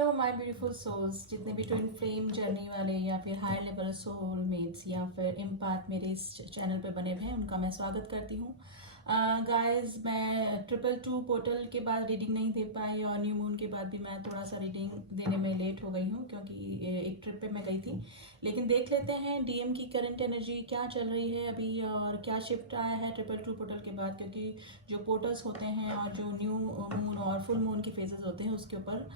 Hello my beautiful souls, जितने भी twin flame journey वाले या फिर हाई लेवल सोलमेट्स या फिर इम्पैक्ट मेरे इस चैनल पे बने हुए हैं, उनका मैं स्वागत करती हूँ। गाइस, मैं 222 पोर्टल के बाद रीडिंग नहीं दे पाई और न्यू मून के बाद भी मैं थोड़ा सा रीडिंग देने में लेट हो गई हूँ क्योंकि एक ट्रिप पे मैं गई थी। लेकिन देख लेते हैं डीएम की करंट एनर्जी क्या चल रही है अभी और क्या शिफ्ट आया है 222 पोर्टल के बाद, क्योंकि जो पोर्टल्स होते हैं और जो न्यू मून और फुल मून की फेजेस होते हैं उसके ऊपर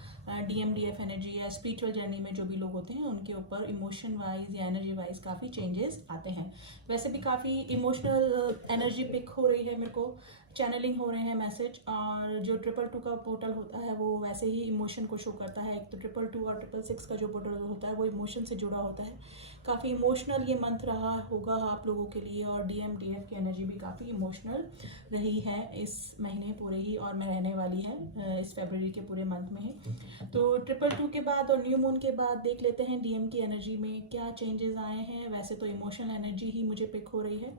डीएमडीएफ एनर्जी या स्पिरिचुअल जर्नी में जो भी लोग होते हैं उनके ऊपर इमोशन वाइज या एनर्जी वाइज काफ़ी चेंजेस आते हैं। वैसे भी काफ़ी इमोशनल एनर्जी पिक हो रही है मेरे को, चैनलिंग हो रहे हैं मैसेज। और जो 222 का पोर्टल होता है वो वैसे ही इमोशन को शो करता है। एक तो 222 और 666 का जो पोर्टल होता है वो इमोशन से जुड़ा होता है। काफ़ी इमोशनल ये मंथ रहा होगा आप लोगों के लिए और डीएमडीएफ की एनर्जी भी काफ़ी इमोशनल रही है इस महीने पूरे ही, और मैं रहने वाली है इस फरवरी के पूरे मंथ में ही। तो 222 के बाद और न्यू मून के बाद देख लेते हैं डीएम की एनर्जी में क्या चेंजेस आए हैं। वैसे तो इमोशनल एनर्जी ही मुझे पिक हो रही है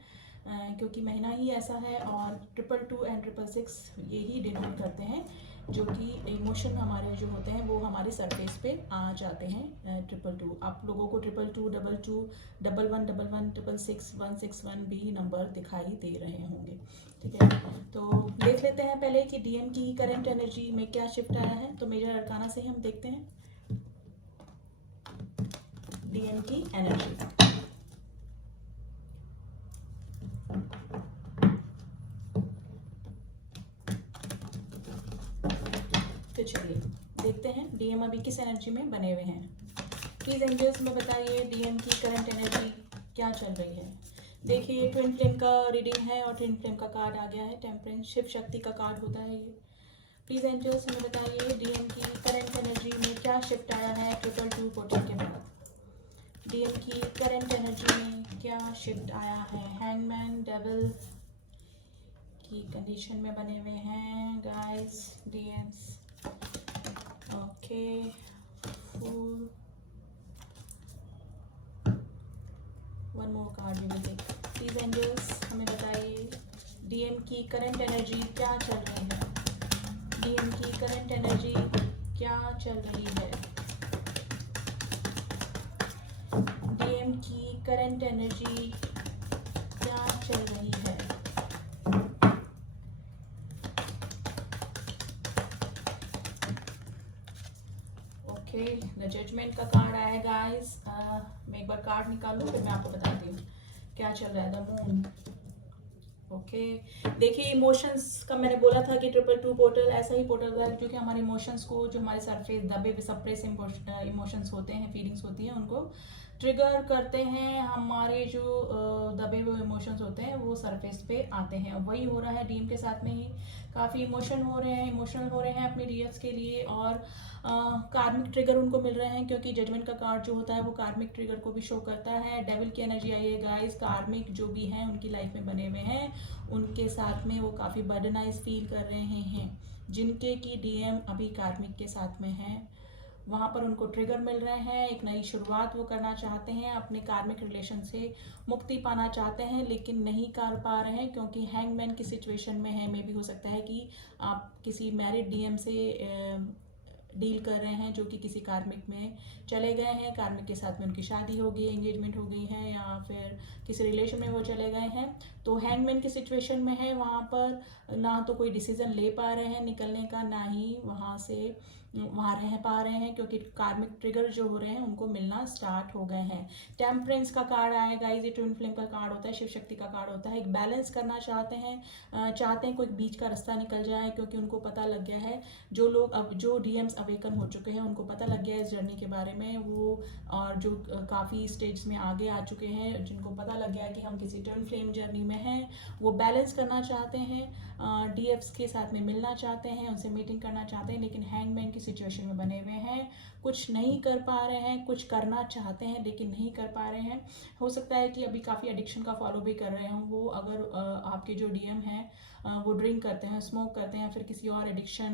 क्योंकि महीना ही ऐसा है और 222 एंड 666 यही डिनोट करते हैं जो कि इमोशन हमारे जो होते हैं वो हमारे सरफेस पे आ जाते हैं। 222 आप लोगों को 222, 22, 11, 11, 666, 161 भी नंबर दिखाई दे रहे होंगे। ठीक है, तो देख लेते हैं पहले कि डीएम की करंट एनर्जी में क्या शिफ्ट आया है। तो मेजर अरकाना से हम देखते हैं डीएम की एनर्जी। तो चलिए देखते हैं डीएम अभी किस एनर्जी में बने हुए हैं। प्लीज एंजल्स में बताइए डीएम की करंट एनर्जी क्या चल रही है। देखिए ट्विन फ्लेम का रीडिंग है और ट्विन फ्लेम का कार्ड आ गया है टेम्परेंस, शिव शक्ति का कार्ड होता है ये। प्लीज एंजल्स हमें बताइए डीएम की करंट एनर्जी में क्या शिफ्ट आया है 222 पोर्टल के बाद। डीएम की करंट एनर्जी में क्या शिफ्ट आया है। हैंगमैन, डेविल की कंडीशन में बने हुए हैं guys DMs. Okay, fool, one more card we will take. Please angels हमें बताइए डीएम की करंट एनर्जी क्या चल रही है। डीएम की करंट एनर्जी क्या चल रही है। डीएम की करंट एनर्जी क्या चल रही है। ओके, द जजमेंट का कार्ड आया है गाइस। मैं एक बार कार्ड निकालूं फिर मैं आपको बताती हूँ क्या चल रहा है। The moon. ओके, देखिए इमोशंस का मैंने बोला था कि 222 पोर्टल ऐसा ही पोर्टल है जो कि हमारे इमोशंस को, जो हमारे सरफेस दबे हुए सप्रेस इमोशंस होते हैं, फीलिंग्स होती हैं, उनको ट्रिगर करते हैं। हमारे जो दबे हुए इमोशंस होते हैं वो सरफेस पे आते हैं। वही हो रहा है डीएम के साथ में ही। काफ़ी इमोशनल हो रहे हैं अपने डीएफ्स के लिए और कार्मिक ट्रिगर उनको मिल रहे हैं क्योंकि जजमेंट का कार्ड जो होता है वो कार्मिक ट्रिगर को भी शो करता है। डेविल की एनर्जी आई है गाइस। कार्मिक जो भी हैं उनकी लाइफ में बने हुए हैं, उनके साथ में वो काफ़ी बर्डनाइज फील कर रहे हैं। जिनके की डीएम अभी कार्मिक के साथ में है, वहाँ पर उनको ट्रिगर मिल रहे हैं। एक नई शुरुआत वो करना चाहते हैं, अपने कार्मिक रिलेशन से मुक्ति पाना चाहते हैं, लेकिन नहीं कर पा रहे हैं क्योंकि हैंगमैन की सिचुएशन में है। मे भी हो सकता है कि आप किसी मैरिड डीएम से डील कर रहे हैं जो कि किसी कार्मिक में चले गए हैं, कार्मिक के साथ में उनकी शादी हो गई, एंगेजमेंट हो गई है या फिर किसी रिलेशन में वो चले गए हैं। तो हैंगमैन की सिचुएशन में है, वहाँ पर ना तो कोई डिसीजन ले पा रहे हैं निकलने का, ना ही वहाँ से वहाँ रह पा रहे हैं क्योंकि कार्मिक ट्रिगर जो हो रहे हैं उनको मिलना स्टार्ट हो गए हैं। टेम्परेंस का कार्ड आया गाइस। ये ट्विन फ्लेम का कार्ड होता है, शिव शक्ति का कार्ड होता है। एक बैलेंस करना चाहते हैं कोई बीच का रास्ता निकल जाए क्योंकि उनको पता लग गया है, जो लोग अब जो डीएम्स अवेकन हो चुके हैं उनको पता लग गया है इस जर्नी के बारे में वो, और जो काफ़ी स्टेज में आगे आ चुके हैं जिनको पता लग गया है कि हम किसी ट्विन फ्लेम जर्नी में हैं, वो बैलेंस करना चाहते हैं, डीएफ्स के साथ में मिलना चाहते हैं, उनसे मीटिंग करना चाहते हैं, लेकिन हैंगमैन की सिचुएशन में बने हुए हैं। कुछ नहीं कर पा रहे हैं, कुछ करना चाहते हैं लेकिन नहीं कर पा रहे हैं। हो सकता है कि अभी काफ़ी एडिक्शन का फॉलो भी कर रहे हों वो। अगर आपके जो डीएम हैं वो ड्रिंक करते हैं, स्मोक करते हैं या फिर किसी और एडिक्शन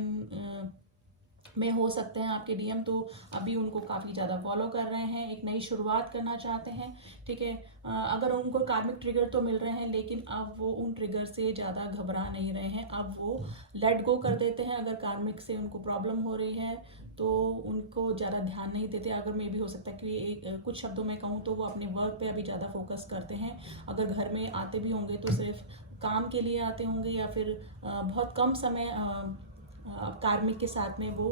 में हो सकते हैं आपके डीएम, तो अभी उनको काफ़ी ज़्यादा फॉलो कर रहे हैं, एक नई शुरुआत करना चाहते हैं, ठीक है। अगर उनको कार्मिक ट्रिगर तो मिल रहे हैं, लेकिन अब वो उन ट्रिगर से ज़्यादा घबरा नहीं रहे हैं, अब वो लेट गो कर देते हैं। अगर कार्मिक से उनको प्रॉब्लम हो रही है तो उनको ज़्यादा ध्यान नहीं देते। अगर मे भी हो सकता है कि एक कुछ शब्दों में कहूँ तो वो अपने वर्क पे अभी ज़्यादा फोकस करते हैं। अगर घर में आते भी होंगे तो सिर्फ काम के लिए आते होंगे, या फिर बहुत कम समय कार्मिक के साथ में वो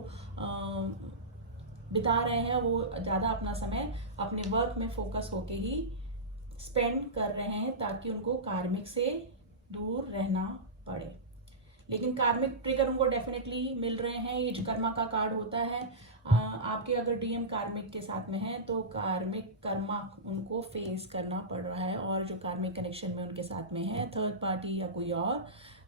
बिता रहे हैं। वो ज़्यादा अपना समय अपने वर्क में फोकस होके ही स्पेंड कर रहे हैं, ताकि उनको कार्मिक से दूर रहना पड़े। लेकिन कार्मिक ट्रिगर उनको डेफिनेटली मिल रहे हैं। ये जो कर्मा का कार्ड होता है, आपके अगर डीएम कार्मिक के साथ में है तो कार्मिक कर्मा उनको फेस करना पड़ रहा है। और जो कार्मिक कनेक्शन में उनके साथ में है, थर्ड पार्टी या कोई और,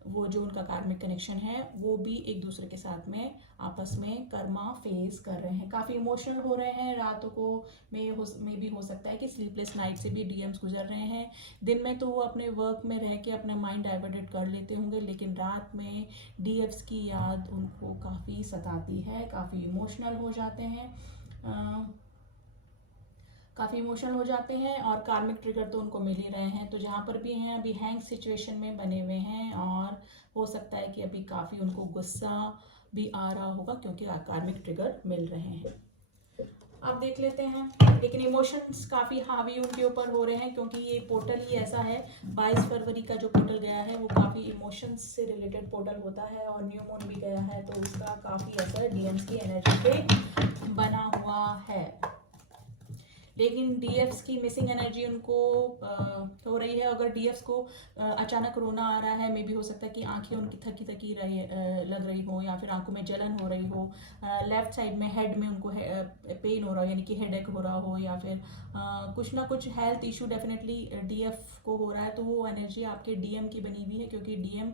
वो जो उनका कार्मिक कनेक्शन है वो भी एक दूसरे के साथ में आपस में कर्मा फेस कर रहे हैं। काफ़ी इमोशनल हो रहे हैं। रातों को में भी हो सकता है कि स्लीपलेस नाइट से भी डीएम्स गुजर रहे हैं। दिन में तो वो अपने वर्क में रह के अपना माइंड डाइवर्टेड कर लेते होंगे, लेकिन रात में डीएफ्स की याद उनको काफ़ी सताती है, काफ़ी इमोशनल हो जाते हैं, काफ़ी इमोशनल हो जाते हैं। और कार्मिक ट्रिगर तो उनको मिल ही रहे हैं, तो जहाँ पर भी हैं अभी हैंग सिचुएशन में बने हुए हैं। और हो सकता है कि अभी काफ़ी उनको गुस्सा भी आ रहा होगा, क्योंकि कार्मिक ट्रिगर मिल रहे हैं। आप देख लेते हैं, लेकिन इमोशंस काफ़ी हावी उनके ऊपर हो रहे हैं, क्योंकि ये पोर्टल ही ऐसा है। 22 फरवरी का जो पोर्टल गया है वो काफ़ी इमोशंस से रिलेटेड पोर्टल होता है, और न्यू मून भी गया है, तो उसका काफ़ी असर डीएम्स की एनर्जी पे बना हुआ है। लेकिन डीएफ्स की मिसिंग एनर्जी उनको हो रही है। अगर डीएफ्स को अचानक रोना आ रहा है, मे भी हो सकता है कि आंखें उनकी थकी थकी लग रही हो, या फिर आंखों में जलन हो रही हो, लेफ्ट साइड में हेड में उनको पेन हो रहा हो, यानी कि हेडेक हो रहा हो, या फिर कुछ ना कुछ हेल्थ इशू डेफिनेटली डीएफ को हो रहा है। तो वो एनर्जी आपके डीएम की बनी हुई है, क्योंकि डीएम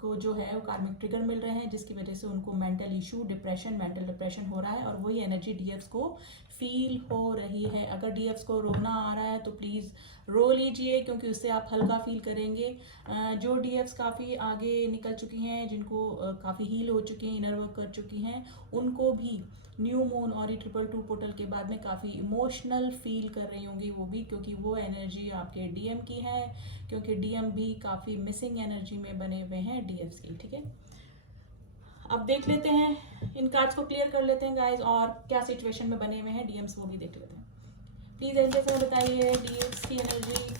को जो है वो कार्मिक ट्रिगर मिल रहे हैं, जिसकी वजह से उनको मेंटल इशू, मेंटल डिप्रेशन हो रहा है, और वही एनर्जी डीएफ्स को फील हो रही है। अगर डीएफ्स को रोना आ रहा है तो प्लीज़ रो लीजिए, क्योंकि उससे आप हल्का फील करेंगे। जो डीएफ्स काफ़ी आगे निकल चुकी हैं, जिनको काफ़ी हील हो चुकी हैं, इनर वर्क कर चुकी हैं, उनको भी न्यू मून और 222 पोर्टल के बाद में काफ़ी इमोशनल फील कर रही होंगी वो भी, क्योंकि वो एनर्जी आपके डीएम की है, क्योंकि डीएम भी काफ़ी मिसिंग एनर्जी में बने हुए हैं डीएफ्स की, ठीक है। अब देख लेते हैं, इन कार्ड्स को क्लियर कर लेते हैं गाइज, और क्या सिचुएशन में बने हुए हैं डीएम्स वो भी देख लेते हैं। प्लीज एंजल से बताइए डीएम्स की एनर्जी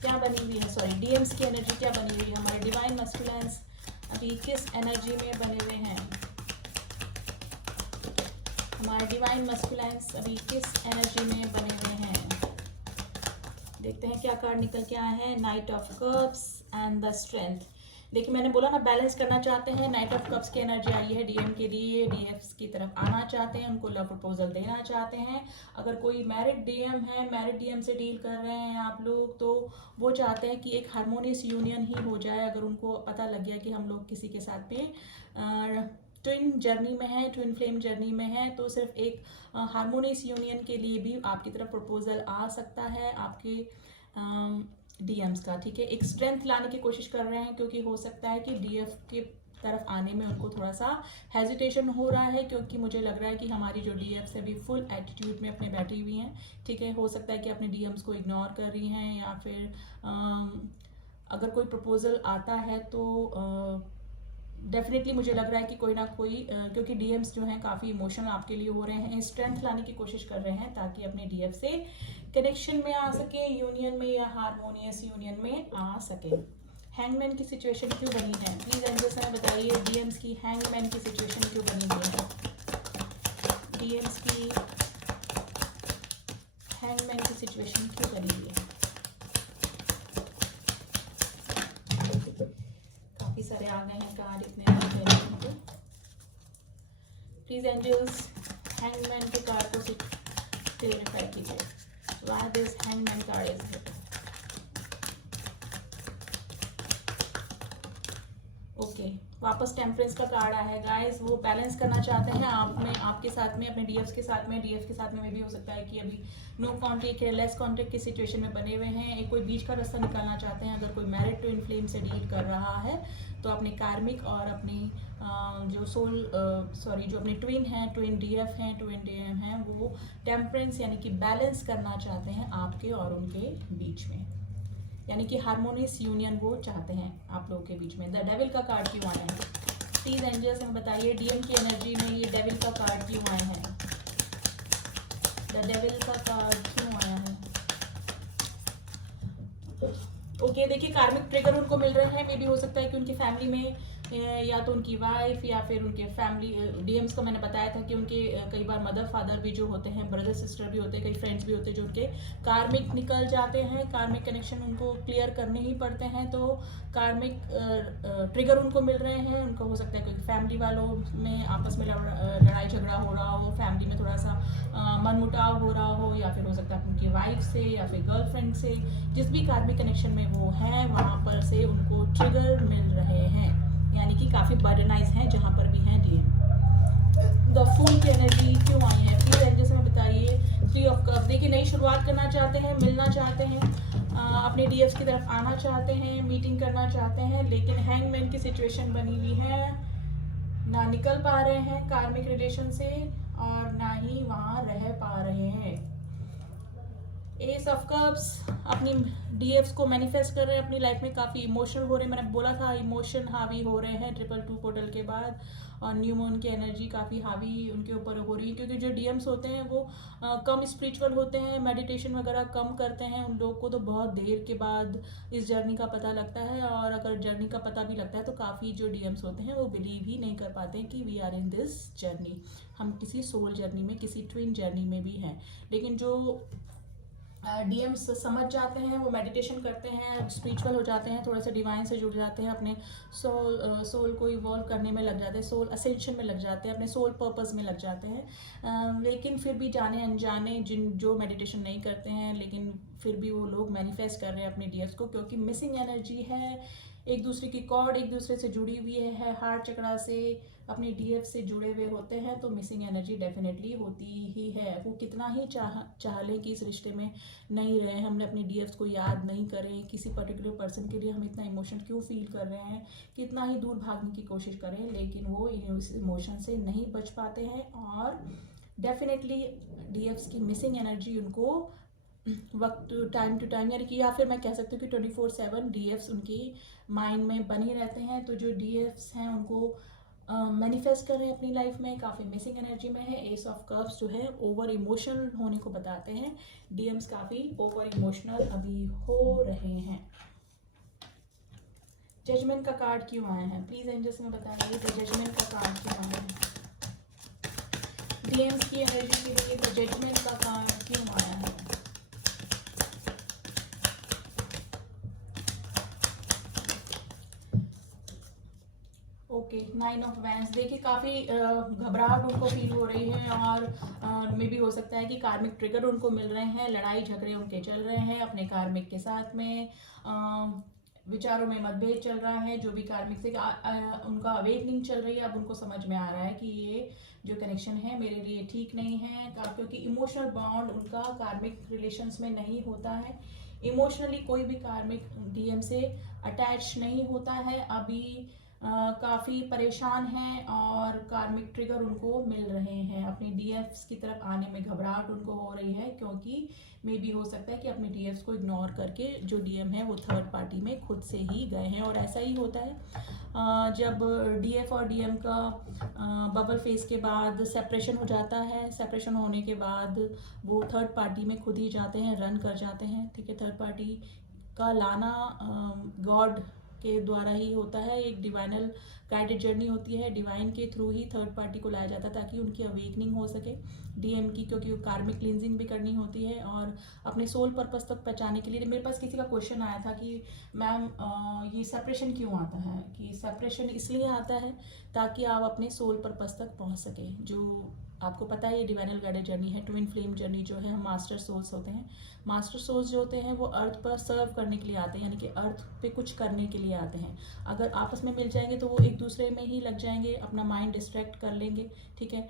क्या बनी हुई है, सॉरी डीएम्स की एनर्जी क्या बनी हुई है। हमारे डिवाइन मस्कुलेंस अभी किस एनर्जी में बने हुए हैं, हमारे डिवाइन मस्कुलेंस अभी किस एनर्जी में बने हुए हैं। देखते हैं क्या कार्ड निकल के आए हैं। Night of cups and the strength. देखिए मैंने बोला ना, बैलेंस करना चाहते हैं। नाइट ऑफ कप्स की एनर्जी आई है डीएम के लिए, डीएफ्स की तरफ आना चाहते हैं, उनको लव प्रपोजल देना चाहते हैं। अगर कोई मैरिड डीएम है, मैरिड डीएम से डील कर रहे हैं आप लोग, तो वो चाहते हैं कि एक हार्मोनियस यूनियन ही हो जाए। अगर उनको पता लग गया कि हम लोग किसी के साथ में ट्विन जर्नी में है, ट्विन फ्लेम जर्नी में है, तो सिर्फ एक हार्मोनियस यूनियन के लिए भी आपकी तरफ प्रपोजल आ सकता है आपके डीएम्स का, ठीक है। एक स्ट्रेंथ लाने की कोशिश कर रहे हैं, क्योंकि हो सकता है कि डीएफ के तरफ आने में उनको थोड़ा सा हेजिटेशन हो रहा है, क्योंकि मुझे लग रहा है कि हमारी जो डीएफ्स है भी फुल एटीट्यूड में अपने बैठी हुई हैं, ठीक है। हो सकता है कि अपने डीएम्स को इग्नोर कर रही हैं, या फिर अगर कोई प्रपोजल आता है तो डेफिनेटली मुझे लग रहा है कि कोई ना कोई क्योंकि डीएम्स जो हैं काफ़ी इमोशनल आपके लिए हो रहे हैं, स्ट्रेंथ लाने की कोशिश कर रहे हैं, ताकि अपने डीएफ से कनेक्शन में आ सके, यूनियन में या हार्मोनियस यूनियन में आ सके। हैंगमैन की सिचुएशन क्यों बनी है, प्लीज एंजल्स हमें बताइए डीएम्स की हैंगमैन की सिचुएशन क्यों बनी हुई है। डीएम्स की हैंगमैन की सिचुएशन क्यों बनी हुई है। काफी सारे आ गए हैं कार्ड, इतने आ गए हैं तो प्लीज एंजल्स हैंगमैन के कार्ड को क्लेरिफाई कीजिए। Why this hangman card is here? Okay, वापस टेम्परेंस का कार्ड आया है गाइस। वो बैलेंस करना चाहते हैं आप में, आपके साथ में, अपने डीएफ के साथ में। डीएफ के साथ में भी हो सकता है कि अभी नो कॉन्टेक्ट या लेस कॉन्टेक्ट की सिचुएशन में बने हुए हैं। एक कोई बीच का रास्ता निकालना चाहते हैं। अगर कोई मैरिड ट्विन फ्लेम से डील कर रहा है तो अपने कार्मिक और अपनी जो जो अपने ट्विन हैं, ट्विन डीएफ हैं, ट्विन डीएम हैं, वो टेम्परेंस यानी कि बैलेंस करना चाहते हैं आपके और उनके बीच में, यानी कि हार्मोनियस यूनियन वो चाहते हैं आप लोगों के बीच में। द डेविल का कार्ड क्यों आया है प्लीज एंजल्स हमें बताइए। डीएम की एनर्जी में ये डेविल का कार्ड क्यों आया है? द डेविल का कार्ड क्यों आया है? ओके देखिए कार्मिक ट्रिगर उनको मिल रहे हैं। मे भी हो सकता है कि उनकी फैमिली में या तो उनकी वाइफ या फिर उनके फैमिली डीएम्स को मैंने बताया था कि उनके कई बार मदर फादर भी जो होते हैं, ब्रदर सिस्टर भी होते हैं, कई फ्रेंड्स भी होते हैं जो उनके कार्मिक निकल जाते हैं। कार्मिक कनेक्शन उनको क्लियर करने ही पड़ते हैं। तो कार्मिक ट्रिगर उनको मिल रहे हैं। उनको हो सकता है कोई फैमिली वालों में आपस में लड़ाई झगड़ा हो रहा हो, फैमिली में थोड़ा सा मनमुटाव हो रहा हो, या फिर हो सकता है उनकी वाइफ से या फिर गर्लफ्रेंड से, जिस भी कार्मिक कनेक्शन में वो हैं वहाँ पर से उनको ट्रिगर मिल रहे हैं, यानी कि काफ़ी बर्डनाइज हैं जहाँ पर भी हैं डीएम। द फूल की एनर्जी क्यों आई है प्लीज एंजल्स में बताइए। 3 ऑफ कप देखिए नई शुरुआत करना चाहते हैं, मिलना चाहते हैं, अपने डीएफ की तरफ आना चाहते हैं, मीटिंग करना चाहते हैं, लेकिन हैंगमैन की सिचुएशन बनी हुई है, ना निकल पा रहे हैं कार्मिक रिलेशन से और ना ही वहाँ रह पा रहे हैं। एस ऑफ कप्स अपनी डीएफ्स को मैनिफेस्ट कर रहे हैं अपनी लाइफ में, काफ़ी इमोशनल हो रहे हैं। मैंने बोला था इमोशन हावी हो रहे हैं 222 पोर्टल के बाद, और न्यू मून की एनर्जी काफ़ी हावी उनके ऊपर हो रही है, क्योंकि जो डीएम्स होते हैं वो कम स्पिरिचुअल होते हैं, मेडिटेशन वगैरह कम करते हैं। उन लोगों को तो बहुत देर के बाद इस जर्नी का पता लगता है, और अगर जर्नी का पता भी लगता है तो काफ़ी जो डीएम्स होते हैं वो बिलीव ही नहीं कर पाते कि we are in this journey, हम किसी सोल जर्नी में, किसी ट्विन जर्नी में भी हैं। लेकिन जो डीएम्स समझ जाते हैं, वो मेडिटेशन करते हैं, स्पिरिचुअल हो जाते हैं, थोड़ा सा डिवाइन से जुड़ जाते हैं, अपने सोल को इवॉल्व करने में लग जाते हैं, सोल असेंशन में लग जाते हैं, अपने सोल पर्पस में लग जाते हैं। लेकिन फिर भी जाने अनजाने जो मेडिटेशन नहीं करते हैं, लेकिन फिर भी वो लोग मैनिफेस्ट कर रहे हैं अपने डीएम्स को, क्योंकि मिसिंग एनर्जी है, एक दूसरे की कॉर्ड एक दूसरे से जुड़ी हुई है, हार्ट चक्रा से अपने डीएफ से जुड़े हुए होते हैं, तो मिसिंग एनर्जी डेफिनेटली होती ही है। वो कितना ही चाह लें कि इस रिश्ते में नहीं रहे, हमने अपने डीएफ को याद नहीं करें, किसी पर्टिकुलर पर्सन के लिए हम इतना इमोशन क्यों फील कर रहे हैं, कितना ही दूर भागने की कोशिश करें, लेकिन वो इस इमोशन से नहीं बच पाते हैं। और डेफिनेटली डीएफ की मिसिंग एनर्जी उनको वक्त टाइम टू टाइम, यानी कि या फिर मैं कह सकती हूँ कि 24/7 डीएफ्स उनकी माइंड में बने रहते हैं। तो जो डीएफ्स हैं उनको मैनिफेस्ट कर रहे हैं अपनी लाइफ में, काफ़ी मिसिंग एनर्जी में है। एस ऑफ कप्स जो है ओवर इमोशनल होने को बताते हैं, डीएम्स काफ़ी ओवर इमोशनल अभी हो रहे हैं। जजमेंट का कार्ड क्यों आया है प्लीज एंजल्स में बताइए। तो जजमेंट का कार्ड क्यों आया है डीएम्स की एनर्जी के लिए? तो जजमेंट का कार्ड क्यों आया है? ओके 9 ऑफ वैंड्स देखिए काफ़ी घबराहट उनको फील हो रही है, और मे भी हो सकता है कि कार्मिक ट्रिगर उनको मिल रहे हैं, लड़ाई झगड़े उनके चल रहे हैं अपने कार्मिक के साथ में, विचारों में मतभेद चल रहा है, जो भी कार्मिक से उनका अवेकनिंग चल रही है। अब उनको समझ में आ रहा है कि ये जो कनेक्शन है मेरे लिए ठीक नहीं है, क्योंकि इमोशनल बॉन्ड उनका कार्मिक रिलेशंस में नहीं होता है। इमोशनली कोई भी कार्मिक डीएम से अटैच नहीं होता है, अभी काफ़ी परेशान हैं और कार्मिक ट्रिगर उनको मिल रहे हैं। अपने डीएफ्स की तरफ आने में घबराहट उनको हो रही है, क्योंकि मे भी हो सकता है कि अपने डीएफ्स को इग्नोर करके जो डीएम है वो थर्ड पार्टी में खुद से ही गए हैं। और ऐसा ही होता है जब डीएफ और डीएम का बबल फेज के बाद सेपरेशन हो जाता है, सेपरेशन होने के बाद वो थर्ड पार्टी में खुद ही जाते हैं, रन कर जाते हैं। ठीक है, थर्ड पार्टी का लाना गॉड के द्वारा ही होता है, एक डिवाइनल गाइडेड जर्नी होती है, डिवाइन के थ्रू ही थर्ड पार्टी को लाया जाता है ताकि उनकी अवेकनिंग हो सके डीएम की, क्योंकि कार्मिक क्लींजिंग भी करनी होती है और अपने सोल पर्पस तक पहुंचाने के लिए। मेरे पास किसी का क्वेश्चन आया था कि मैम ये सेपरेशन क्यों आता है, कि सेपरेशन इसलिए आता है ताकि आप अपने सोल पर्पस तक पहुँच सके। जो आपको पता है ये डिवाइनल गाइडेड जर्नी है, ट्विन फ्लेम जर्नी जो है, हम मास्टर सोल्स होते हैं। मास्टर सोल्स जो होते हैं वो अर्थ पर सर्व करने के लिए आते हैं, यानी कि अर्थ पे कुछ करने के लिए आते हैं। अगर आपस में मिल जाएंगे तो वो एक दूसरे में ही लग जाएंगे, अपना माइंड डिस्ट्रैक्ट कर लेंगे, ठीक है।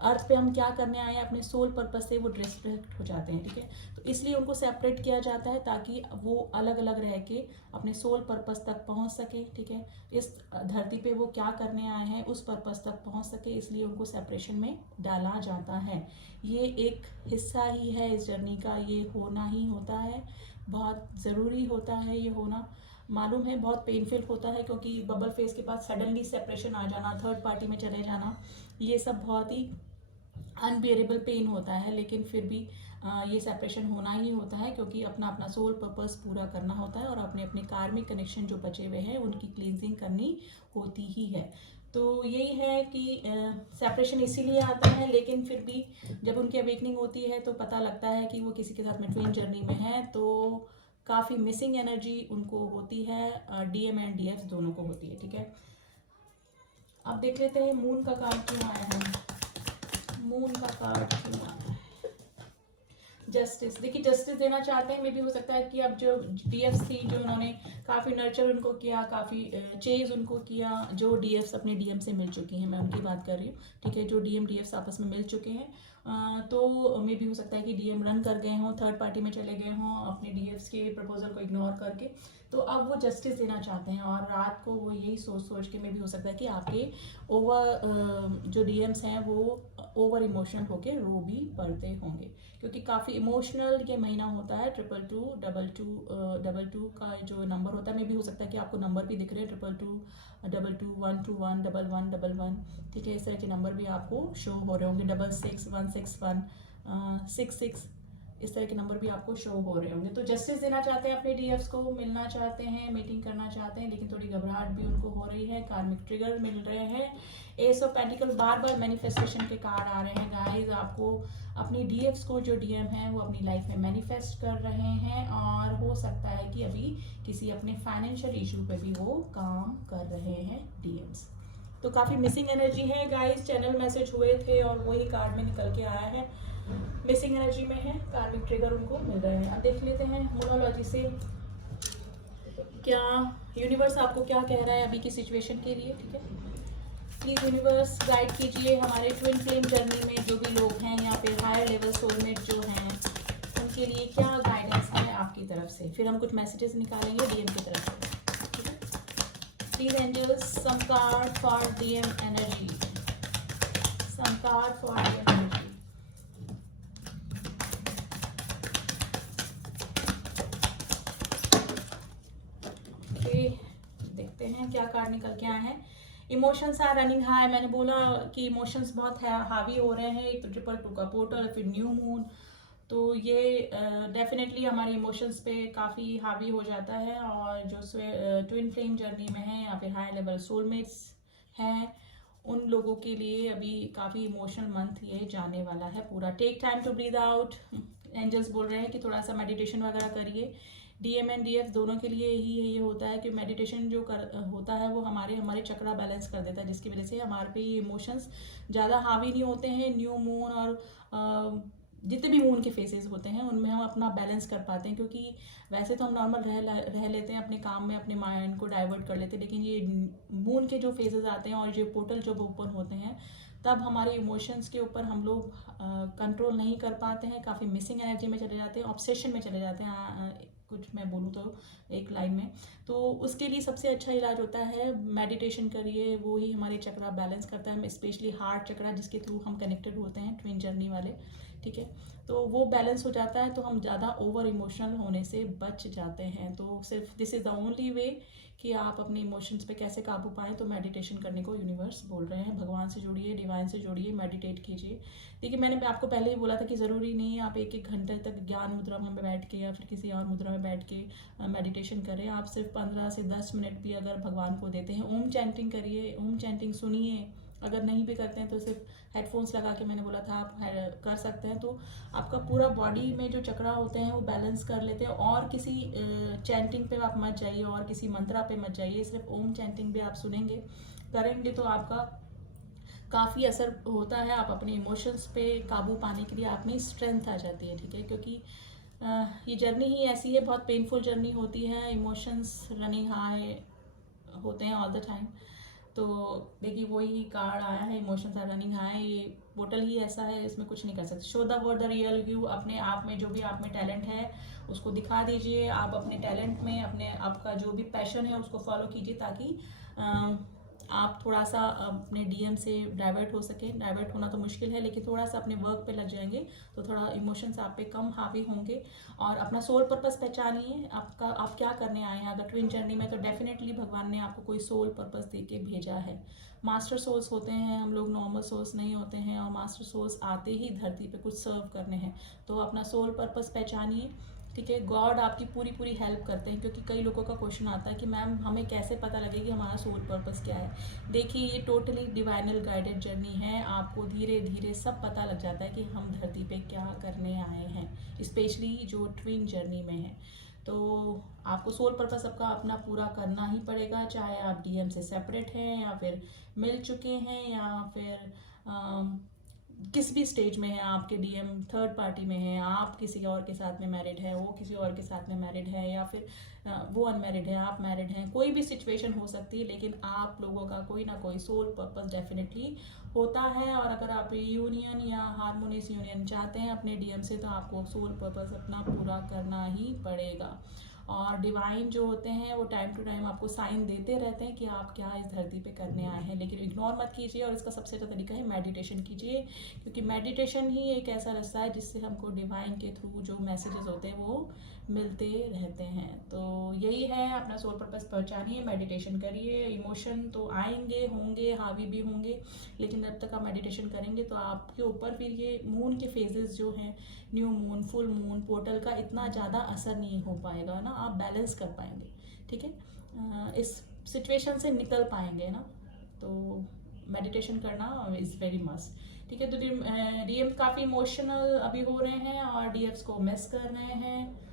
अर्थ पे हम क्या करने आए हैं, अपने सोल पर्पस से वो डिस्ट्रैक्ट हो जाते हैं, ठीक है। तो इसलिए उनको सेपरेट किया जाता है ताकि वो अलग अलग रह के अपने सोल पर्पस तक पहुंच सके, ठीक है। इस धरती पे वो क्या करने आए हैं उस पर्पस तक पहुंच सके, इसलिए उनको सेपरेशन में डाला जाता है। ये एक हिस्सा ही है इस जर्नी का, ये होना ही होता है, बहुत ज़रूरी होता है ये होना। मालूम है बहुत पेनफुल होता है, क्योंकि बबल फेस के पास सडनली सेपरेशन आ जाना, थर्ड पार्टी में चले जाना, ये सब बहुत ही अनबियरेबल पेन होता है। लेकिन फिर भी ये सेपरेशन होना ही होता है, क्योंकि अपना अपना सोल पर्पस पूरा करना होता है और अपने अपने कार्मिक कनेक्शन जो बचे हुए हैं उनकी क्लींजिंग करनी होती ही है। तो यही है कि सेपरेशन इसीलिए आता है, लेकिन फिर भी जब उनकी अवेकनिंग होती है तो पता लगता है कि वो किसी के साथ में ट्विन जर्नी में है, तो काफ़ी मिसिंग एनर्जी उनको होती है, डीएम एंड डीएफ दोनों को होती है, ठीक है। अब देख लेते हैं मून का कार्ड क्यों आया है। मून का कार्ड क्यों आया है, जस्टिस। देखिए जस्टिस देना चाहते हैं, मे भी हो सकता है कि अब जो डीएफ्स थी, जो उन्होंने काफ़ी नर्चर उनको किया, काफ़ी चेज उनको किया, जो डीएफ्स अपने डीएम से मिल चुकी हैं, मैं उनकी बात कर रही हूँ, ठीक है। जो डीएम डीएफ्स आपस में मिल चुके हैं, तो मे भी हो सकता है कि डीएम रन कर गए हों, थर्ड पार्टी में चले गए हों अपने डीएफ्स के प्रपोजल को इग्नोर करके, तो अब वो जस्टिस देना चाहते हैं। और रात को वो यही सोच सोच के मे भी हो सकता है कि आपके ओवर जो डीएम्स हैं वो ओवर इमोशनल होके रो भी पड़ते होंगे, क्योंकि काफ़ी इमोशनल ये महीना होता है। 222 का जो नंबर होता है, मे भी हो सकता है कि आपको नंबर भी दिख रहे हैं, 222 121 11 ठीक है। इस तरह के नंबर भी आपको शो हो रहे होंगे, 66 161 66, इस तरह के नंबर भी आपको शो हो रहे होंगे। तो जस्टिस देना चाहते हैं अपने डीएफ्स को, मिलना चाहते हैं, मीटिंग करना चाहते हैं, लेकिन थोड़ी घबराहट भी उनको हो रही है, कार्मिक ट्रिगर मिल रहे हैं। S of pentacle, bar bar manifestation के कार्ड आ रहे हैं गाइस। आपको अपनी डीएफ्स को, जो डीएम है वो अपनी लाइफ में मैनिफेस्ट कर रहे हैं, और हो सकता है कि अभी किसी अपने फाइनेंशियल इशू पे भी वो काम कर रहे हैं डीएम्स। तो काफ़ी मिसिंग एनर्जी है गाइस, चैनल मैसेज हुए थे और वही कार्ड में निकल के आया है, मिसिंग एनर्जी में है, कार्मिक ट्रिगर उनको मिल रहे हैं। अब देख लेते हैं मोनोलॉजी से क्या यूनिवर्स आपको क्या कह रहा है अभी की सिचुएशन के लिए, ठीक है। प्लीज़ यूनिवर्स गाइड कीजिए हमारे ट्विन फ्लेम जर्नी में जो भी लोग हैं, या फिर हायर लेवल सोलमेट जो हैं, उनके लिए क्या गाइडेंस है आपकी तरफ से। फिर हम कुछ मैसेजेस निकालेंगे डीएम की तरफ से, ठीक है। Please angels, some card for DM energy, some card for DM energy. देखते हैं क्या कार्ड निकल के आए हैं। इमोशंस आर रनिंग हाई, मैंने बोला कि इमोशंस बहुत हावी हो रहे हैं। एक तो 222 का पोर्टल, फिर न्यू मून, तो ये डेफिनेटली हमारे इमोशंस पे काफ़ी हावी हो जाता है। और जो ट्विन फ्लेम जर्नी में है या फिर हाई लेवल सोलमेट्स हैं, उन लोगों के लिए अभी काफ़ी इमोशनल मंथ ये जाने वाला है पूरा। Take time to breathe out, angels बोल रहे हैं कि थोड़ा सा मेडिटेशन वगैरह करिए। डीएम एंड डीएफ दोनों के लिए ही ये होता है कि मेडिटेशन जो होता है वो हमारे चक्रा बैलेंस कर देता है, जिसकी वजह से हमारे पे इमोशंस ज़्यादा हावी नहीं होते हैं। न्यू मून और जितने भी मून के फेसेस होते हैं उनमें हम अपना बैलेंस कर पाते हैं, क्योंकि वैसे तो हम नॉर्मल रह लेते हैं अपने काम में, अपने माइंड को डाइवर्ट कर लेते हैं, लेकिन ये मून के जो फेजेस आते हैं और ये पोर्टल जब ओपन होते हैं तब हमारे इमोशंस के ऊपर हम लोग कंट्रोल नहीं कर पाते हैं, काफ़ी मिसिंग एनर्जी में चले जाते हैं, ऑब्सेशन में चले जाते हैं, कुछ मैं बोलूँ तो एक लाइन में। तो उसके लिए सबसे अच्छा इलाज होता है मेडिटेशन करिए, वो ही हमारे चक्रा बैलेंस करता है, स्पेशली हार्ट चक्रा जिसके थ्रू हम कनेक्टेड होते हैं ट्विन जर्नी वाले, ठीक है। तो वो बैलेंस हो जाता है तो हम ज़्यादा ओवर इमोशनल होने से बच जाते हैं। तो सिर्फ this is the only way कि आप अपने इमोशंस पे कैसे काबू पाएं। तो मेडिटेशन करने को यूनिवर्स बोल रहे हैं, भगवान से जुड़िए, डिवाइन से जुड़िए, मेडिटेट कीजिए। देखिए मैंने आपको पहले ही बोला था कि ज़रूरी नहीं है आप एक घंटे तक ज्ञान मुद्रा में बैठ के या फिर किसी और मुद्रा में बैठ के मेडिटेशन करें। आप सिर्फ 15 से 10 मिनट भी अगर भगवान को देते हैं, ओम चैंटिंग करिए, ओम चैंटिंग सुनिए। अगर नहीं भी करते हैं तो सिर्फ हेडफोन्स लगा के, मैंने बोला था आप कर सकते हैं, तो आपका पूरा बॉडी में जो चक्रा होते हैं वो बैलेंस कर लेते हैं। और किसी चैंटिंग पे आप मत जाइए और किसी मंत्रा पे मत जाइए, सिर्फ ओम चैंटिंग भी आप सुनेंगे, करेंगे तो आपका काफ़ी असर होता है। आप अपने इमोशंस पे काबू पाने के लिए आप में स्ट्रेंथ आ जाती है, ठीक है। क्योंकि ये जर्नी ही ऐसी है, बहुत पेनफुल जर्नी होती है, इमोशंस रनिंग हाई होते हैं ऑल द टाइम। तो देखिए वही कार्ड आया है, इमोशंस आर रनिंग हाई। ये पोर्टल ही ऐसा है, इसमें कुछ नहीं कर सकते। Show the world the real you, अपने आप में जो भी आप में टैलेंट है उसको दिखा दीजिए। आप अपने टैलेंट में अपने आपका जो भी पैशन है उसको फॉलो कीजिए, ताकि आप थोड़ा सा अपने डीएम से डाइवर्ट हो सके। डाइवर्ट होना तो मुश्किल है, लेकिन थोड़ा सा अपने वर्क पे लग जाएंगे तो थोड़ा इमोशंस आप पे कम हावी होंगे। और अपना सोल पर्पस पहचानिए, आपका आप क्या करने आए हैं। अगर ट्विन जर्नी में तो डेफिनेटली भगवान ने आपको कोई सोल पर्पस दे के भेजा है। मास्टर सोल्स होते हैं हम लोग, नॉर्मल सोल्स नहीं होते हैं, और मास्टर सोल्स आते ही धरती पे कुछ सर्व करने हैं। तो अपना सोल पर्पस पहचानिए, ठीक है। गॉड आपकी पूरी पूरी हेल्प करते हैं, क्योंकि कई लोगों का क्वेश्चन आता है कि मैम हमें कैसे पता लगे कि हमारा सोल पर्पस क्या है। देखिए ये टोटली डिवाइनल गाइडेड जर्नी है, आपको धीरे धीरे सब पता लग जाता है कि हम धरती पे क्या करने आए हैं, स्पेशली जो ट्विन जर्नी में है। तो आपको सोल पर्पस आपका अपना पूरा करना ही पड़ेगा, चाहे आप डीएम से सेपरेट हैं या फिर मिल चुके हैं, या फिर किस भी स्टेज में है आपके डीएम, थर्ड पार्टी में है, आप किसी और के साथ में मैरिड है, वो किसी और के साथ में मैरिड है, या फिर वो अनमैरिड है, आप मैरिड हैं, कोई भी सिचुएशन हो सकती है, लेकिन आप लोगों का कोई ना कोई सोल पर्पस डेफिनेटली होता है। और अगर आप यूनियन या हारमोनियस यूनियन चाहते हैं अपने डीएम से, तो आपको सोल पर्पस अपना पूरा करना ही पड़ेगा। और डिवाइन जो होते हैं वो टाइम टू टाइम आपको साइन देते रहते हैं कि आप क्या इस धरती पे करने आए हैं, लेकिन इग्नोर मत कीजिए। और इसका सबसे अच्छा तरीका है मेडिटेशन कीजिए, क्योंकि मेडिटेशन ही एक ऐसा रास्ता है जिससे हमको डिवाइन के थ्रू जो मैसेजेस होते हैं वो मिलते रहते हैं। तो यही है, अपना सोल पर्पस पहचानिए, मेडिटेशन करिए। इमोशन तो आएंगे, होंगे, हावी भी होंगे, लेकिन जब तक आप मेडिटेशन करेंगे तो आपके ऊपर फिर ये मून के फेजेस जो हैं, new moon, full moon, portal का इतना ज़्यादा असर नहीं हो पाएगा ना, आप बैलेंस कर पाएंगे, ठीक है। इस सिचुएशन से निकल पाएंगे ना। तो मेडिटेशन करना इज़ वेरी मस्ट, ठीक है। तो डीएम काफ़ी इमोशनल अभी हो रहे हैं और डीएफ्स को मिस कर रहे हैं,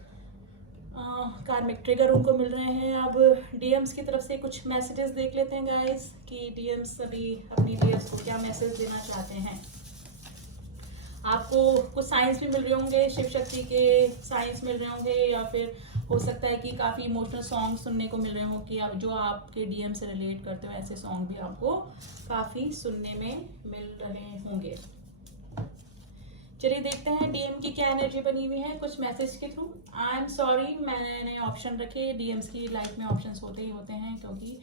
कार्मिक ट्रिगर उनको मिल रहे हैं। अब डीएम्स की तरफ से कुछ मैसेजेस देख लेते हैं गाइस, कि डीएम्स अभी अपनी डीएम्स को क्या मैसेज देना चाहते हैं। आपको कुछ साइंस भी मिल रहे होंगे, शिव शक्ति के साइंस मिल रहे होंगे, या फिर हो सकता है कि काफ़ी इमोशनल सॉन्ग सुनने को मिल रहे हो, कि आप जो आपके डीएम से रिलेट करते हो ऐसे सॉन्ग भी आपको काफ़ी सुनने में मिल रहे होंगे। चलिए देखते हैं डीएम की क्या एनर्जी बनी हुई है कुछ मैसेज के थ्रू। आई एम सॉरी, मैंने ऑप्शन रखे, डीएम्स की लाइफ में ऑप्शंस होते ही होते हैं, क्योंकि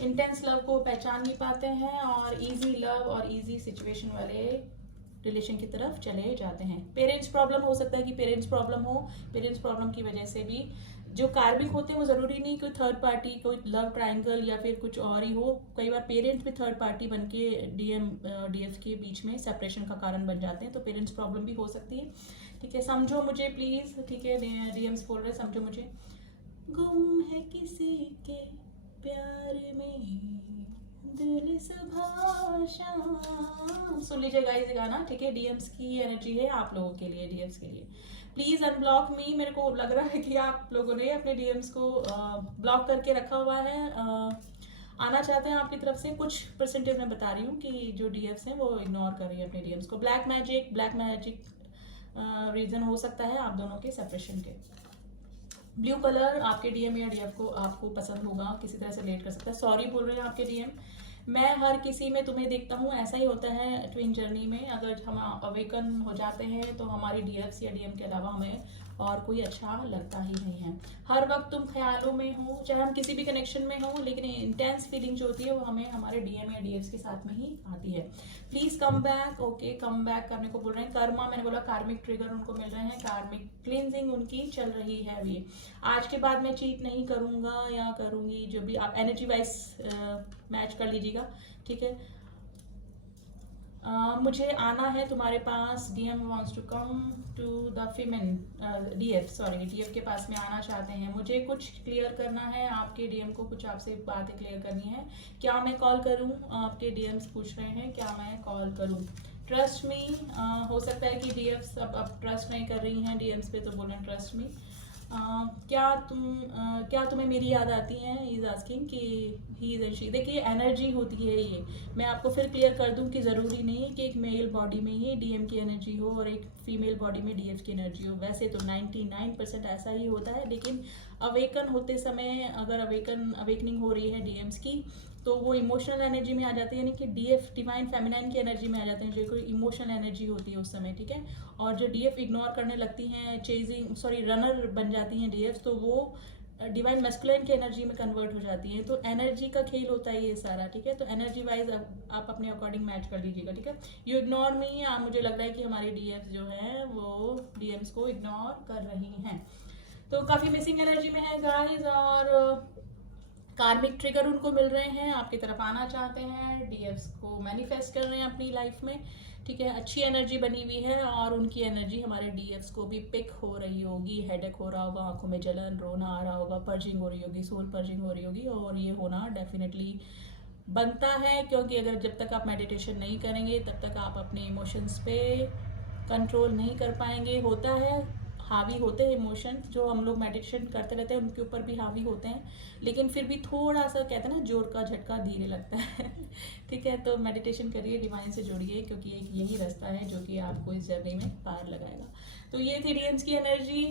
इंटेंस लव को पहचान नहीं पाते हैं और इजी लव और इजी सिचुएशन वाले रिलेशन की तरफ चले जाते हैं। पेरेंट्स प्रॉब्लम हो सकता है कि पेरेंट्स प्रॉब्लम हो, पेरेंट्स प्रॉब्लम की वजह से भी जो कार्मिक होते हैं वो ज़रूरी नहीं कोई थर्ड पार्टी, कोई लव ट्रायंगल या फिर कुछ और ही हो। कई बार पेरेंट्स भी थर्ड पार्टी बन के डीएफ के बीच में सेपरेशन का कारण बन जाते हैं, तो पेरेंट्स प्रॉब्लम भी हो सकती है, ठीक है। समझो मुझे प्लीज़, ठीक है। डीएम्स बोल रहे हैं समझो मुझे। गुम है किसी के प्यार में दिल सभाषा, सुन लीजिए गाइस गाना, ठीक है। डीएम्स की एनर्जी है आप लोगों के लिए, डीएम्स के लिए। प्लीज अनब्लॉक मी, मेरे को लग रहा है कि आप लोगों ने अपने डीएम्स को ब्लॉक करके रखा हुआ है। आना चाहते हैं आपकी तरफ से कुछ परसेंटेज मैं बता रही हूँ कि जो डीएम्स हैं वो इग्नोर कर रही है अपने डीएम्स को। ब्लैक मैजिक रीजन हो सकता है आप दोनों के सेपरेशन के। ब्लू कलर आपके डीएम या डीएफ को आपको पसंद होगा, किसी तरह से रिलेट कर सकता है। सॉरी बोल रहे हैं आपके डीएम, मैं हर किसी में तुम्हें देखता हूँ, ऐसा ही होता है ट्विन जर्नी में। अगर हम अवेकन हो जाते हैं तो हमारी डीएफ्स या डीएम के अलावा हमें और कोई अच्छा लगता ही नहीं है। हर वक्त तुम ख्यालों में हो, चाहे हम किसी भी कनेक्शन में हो, लेकिन इंटेंस फीलिंग जो होती है वो हमें हमारे डीएम या डीएफ्स के साथ में ही आती है। Please come back, okay come back करने को बोल रहे हैं। कर्मा मैंने बोला, कार्मिक ट्रिगर उनको मिल रहे हैं, कार्मिक क्लींजिंग उनकी चल रही है अभी। आज के बाद मैं चीट नहीं करूंगा या करूंगी, जो भी आप एनर्जी वाइज मैच कर लीजिएगा, ठीक है। मुझे आना है तुम्हारे पास, DM wants to come to the female, DF के पास में आना चाहते हैं। मुझे कुछ क्लियर करना है, आपके डीएम को कुछ आपसे बातें क्लियर करनी है। क्या मैं कॉल करूं? आपके डीएम्स पूछ रहे हैं क्या मैं कॉल करूं। ट्रस्ट मी, हो सकता है कि डीएफ्स अब ट्रस्ट नहीं कर रही हैं डीएम्स पे, तो बोलें ट्रस्ट मी। क्या तुम्हें मेरी याद आती है? इज आस्किंग कि ही इज एंड शी। देखिए एनर्जी होती है ये, मैं आपको फिर क्लियर कर दूं कि ज़रूरी नहीं है कि एक मेल बॉडी में ही डीएम की एनर्जी हो और एक फीमेल बॉडी में डीएफ की एनर्जी हो। वैसे तो 99% ऐसा ही होता है, लेकिन अवेकन होते समय अगर अवेकनिंग हो रही है डीएम्स की, तो वो इमोशनल एनर्जी में आ जाते हैं, यानी कि डीएफ डिवाइन फेमिनाइन की एनर्जी में आ जाते हैं, जो कोई इमोशनल एनर्जी होती है उस समय, ठीक है। और जो डीएफ इग्नोर करने लगती हैं, रनर बन जाती हैं डीएफ, तो वो डिवाइन मैस्कुलिन की एनर्जी में कन्वर्ट हो जाती है। तो एनर्जी का खेल होता है ये सारा, ठीक है। तो एनर्जी वाइज आप अपने अकॉर्डिंग मैच कर लीजिएगा, ठीक है। यू इग्नोर मी, मुझे लग रहा है कि हमारी डीएफ जो है वो डीएम्स को इग्नोर कर रही हैं, तो काफ़ी मिसिंग एनर्जी में है गाइस। और कार्मिक ट्रिगर उनको मिल रहे हैं, आपकी तरफ आना चाहते हैं, डीएफ्स को मैनिफेस्ट कर रहे हैं अपनी लाइफ में, ठीक है। अच्छी एनर्जी बनी हुई है और उनकी एनर्जी हमारे डीएफ्स को भी पिक हो रही होगी, हेडेक हो रहा होगा, आंखों में जलन, रोना आ रहा होगा, पर्जिंग हो रही होगी, सोल पर्जिंग हो रही होगी, और ये होना डेफिनेटली बनता है, क्योंकि अगर जब तक आप मेडिटेशन नहीं करेंगे तब तक आप अपने इमोशंस पे कंट्रोल नहीं कर पाएंगे। होता है, हावी होते हैं इमोशंस, जो हम लोग मेडिटेशन करते रहते हैं उनके ऊपर भी हावी होते हैं, लेकिन फिर भी थोड़ा सा कहते हैं ना, जोर का झटका धीरे लगता है ठीक है। तो मेडिटेशन करिए, डिवाइन से जुड़िए, क्योंकि एक यही रास्ता है जो कि आपको इस जर्नी में पार लगाएगा। तो ये थी डीएम्स की एनर्जी।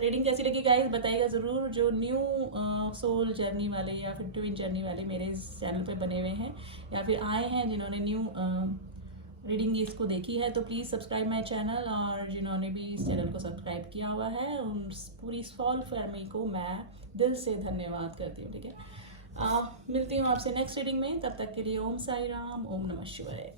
रीडिंग कैसी लगी गाइस बताइएगा ज़रूर। जो न्यू सोल जर्नी वाले या फिर ट्विन जर्नी वाले मेरे इस चैनल पे बने हुए हैं, या फिर आए हैं जिन्होंने न्यू रीडिंग इसको देखी है, तो प्लीज़ सब्सक्राइब माय चैनल, और जिन्होंने भी इस चैनल को सब्सक्राइब किया हुआ है उन पूरी स्मॉल फैमिली को मैं दिल से धन्यवाद करती हूँ, ठीक है। मिलती हूँ आपसे नेक्स्ट रीडिंग में, तब तक के लिए ओम साई राम, ओम नमः शिवाय।